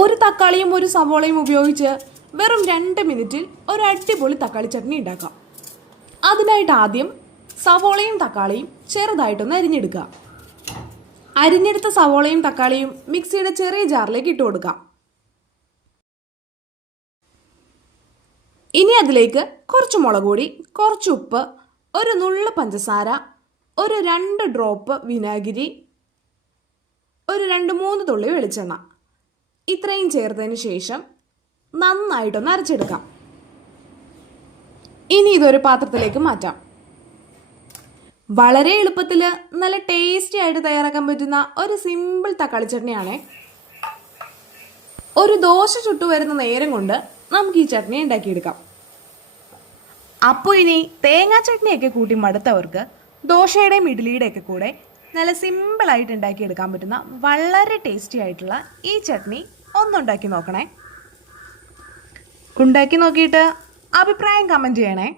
ഒരു തക്കാളിയും ഒരു സവോളയും ഉപയോഗിച്ച് വെറും 2 മിനിറ്റിൽ ഒരു അടിപൊളി തക്കാളി ചട്നി ഉണ്ടാക്കാം. അതിനായിട്ട് ആദ്യം സവോളയും തക്കാളിയും ചെറുതായിട്ടൊന്ന് അരിഞ്ഞെടുക്കുക. അരിഞ്ഞെടുത്ത സവോളയും തക്കാളിയും മിക്സിയുടെ ചെറിയ ജാറിലേക്ക് ഇട്ട് കൊടുക്കാം. ഇനി അതിലേക്ക് കുറച്ച് മുളക് പൊടി, കുറച്ച് ഉപ്പ്, ഒരു നുള്ള് പഞ്ചസാര, ഒരു 2 ഡ്രോപ്പ് വിനാഗിരി, ഒരു 2-3 തുള്ളി വെളിച്ചെണ്ണ ഇത്രയും ചേർത്തതിന് ശേഷം നന്നായിട്ടൊന്ന് അരച്ചെടുക്കാം. ഇനി ഇതൊരു പാത്രത്തിലേക്ക് മാറ്റാം. വളരെ എളുപ്പത്തിൽ നല്ല ടേസ്റ്റി ആയിട്ട് തയ്യാറാക്കാൻ പറ്റുന്ന ഒരു സിമ്പിൾ തക്കാളി ചട്നിയാണേ. ഒരു ദോശ ചുട്ടു വരുന്ന നേരം കൊണ്ട് നമുക്ക് ഈ ചട്നി ഉണ്ടാക്കിയെടുക്കാം. അപ്പോൾ ഇനി തേങ്ങാ ചട്നിയൊക്കെ കൂട്ടി മടുത്തവർക്ക് ദോശയുടെയും ഇഡ്ഡലിയുടെയൊക്കെ കൂടെ നല്ല സിമ്പിളായിട്ട് ഉണ്ടാക്കിയെടുക്കാൻ പറ്റുന്ന വളരെ ടേസ്റ്റി ആയിട്ടുള്ള ഈ ചട്നി ഒന്നുണ്ടാക്കി നോക്കണേ. ഉണ്ടാക്കി നോക്കിയിട്ട് അഭിപ്രായം കമൻറ്റ് ചെയ്യണേ.